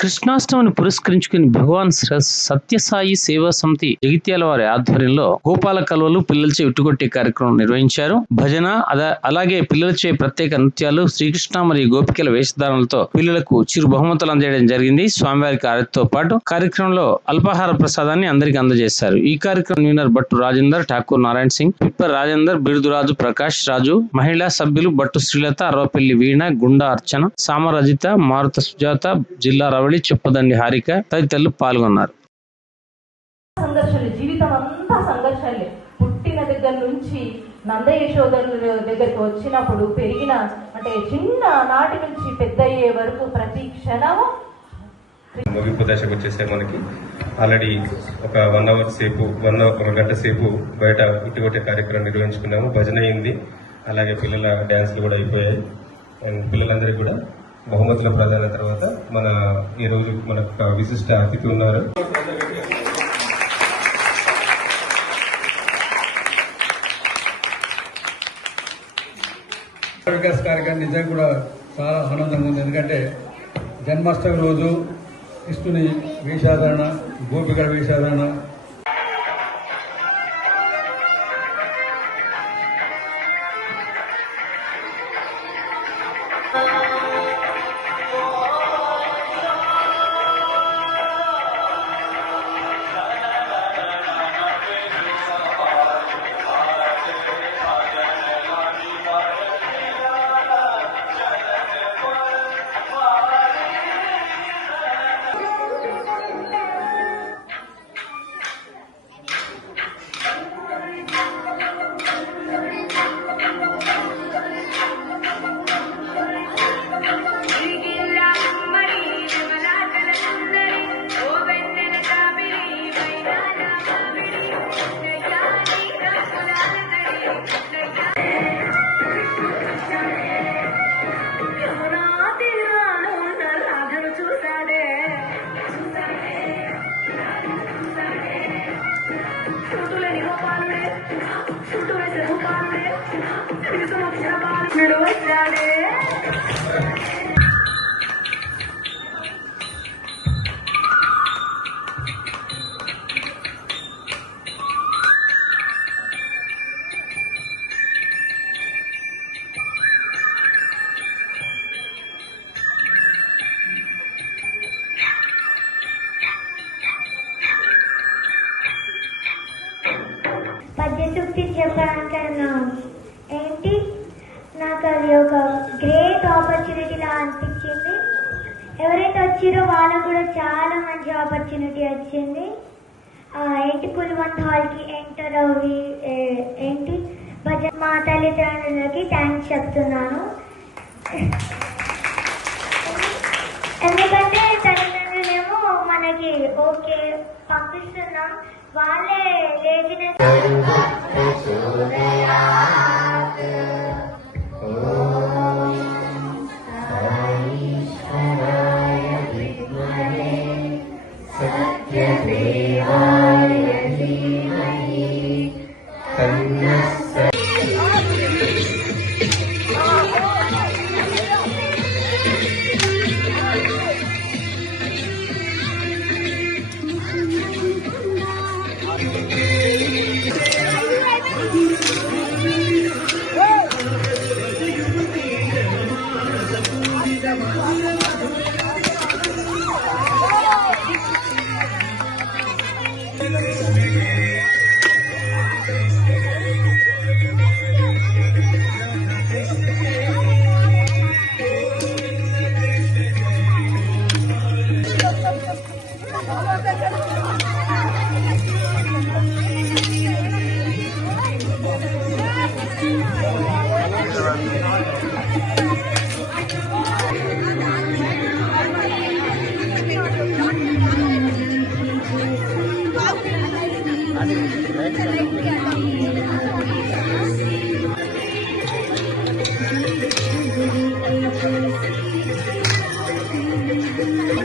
కృష్ణాష్టమిని పురస్కరించుకుని భగవాన్ సత్యసాయి సేవా సమితి జగిత్యాల వారి ఆధ్వర్యంలో గోపాల కల్వలు పిల్లలచే ఉట్టుకొట్టే కార్యక్రమం నిర్వహించారు. భజన అలాగే పిల్లలచే ప్రత్యేక నృత్యాలు, శ్రీకృష్ణ మరియు గోపికల వేషధారణలతో పిల్లలకు చిరు బహుమతులు అందజేయడం జరిగింది. స్వామివారికి ఆరతితో పాటు కార్యక్రమంలో అల్పాహార ప్రసాదాన్ని అందరికీ అందజేశారు. ఈ కార్యక్రమం విన్నర్ బట్టు రాజేందర్, ఠాకూర్ నారాయణ సింగ్, పిప్పర్ రాజేందర్, బిరుదురాజు ప్రకాష్ రాజు, మహిళా సభ్యులు బట్టు శ్రీలత, అరవపల్లి వీణ, గుండా అర్చన, సామరజిత, మారుత సుజాత, జిల్లా చెప్పదండి హారిక తదితరులు పాల్గొన్నారు. సంఘర్షణ జీవితం అంతా సంఘర్షణలే. పుట్టిన దగ్గర నుంచి నందయశోదరుల దగ్గరికి వచ్చినప్పుడు పెరిగిన అంటే చిన్న నాటి నుంచి పెద్ద అయ్యే వరకు ప్రతి క్షణం ముగింపు దశకు వచ్చేసే మనకి ఆల్రెడీ ఒక 1 గంట సేపు బయట ఉట్టిగొట్టే కార్యక్రమం నిర్వహించుకున్నాము. భజన అయింది, అలాగే పిల్లల డ్యాన్స్లు కూడా అయిపోయాయి. అండ్ పిల్లలందరికీ కూడా బహుమతుల ప్రదాన తర్వాత ఈ రోజు మనకు విశిష్ట అతిథి ఉన్నారు. వికాస్ కార్యక్రమం నిజంగా కూడా చాలా ఆనందంగా ఉంది. ఎందుకంటే జన్మాష్టమి రోజు కృష్ణుని వేషాధారణ, గోపికల వేషాధారణ, చెప్పడానికన్నా ఏంటి నాకు అది ఒక గ్రేట్ ఆపర్చునిటీలా అనిపించింది. ఎవరైతే వచ్చిరో వాళ్ళకు కూడా చాలా మంచి ఆపర్చునిటీ వచ్చింది. ఏంటి కుల్వంత్ హాల్కి ఎంటర్ అవి ఏంటి మా తల్లిదండ్రులకి థ్యాంక్స్ చెప్తున్నాను. ఎందుకంటే తల్లిదండ్రులేమో మనకి ఓకే పంపిస్తున్నాం, వాళ్ళే లేజినెస్ Thank you.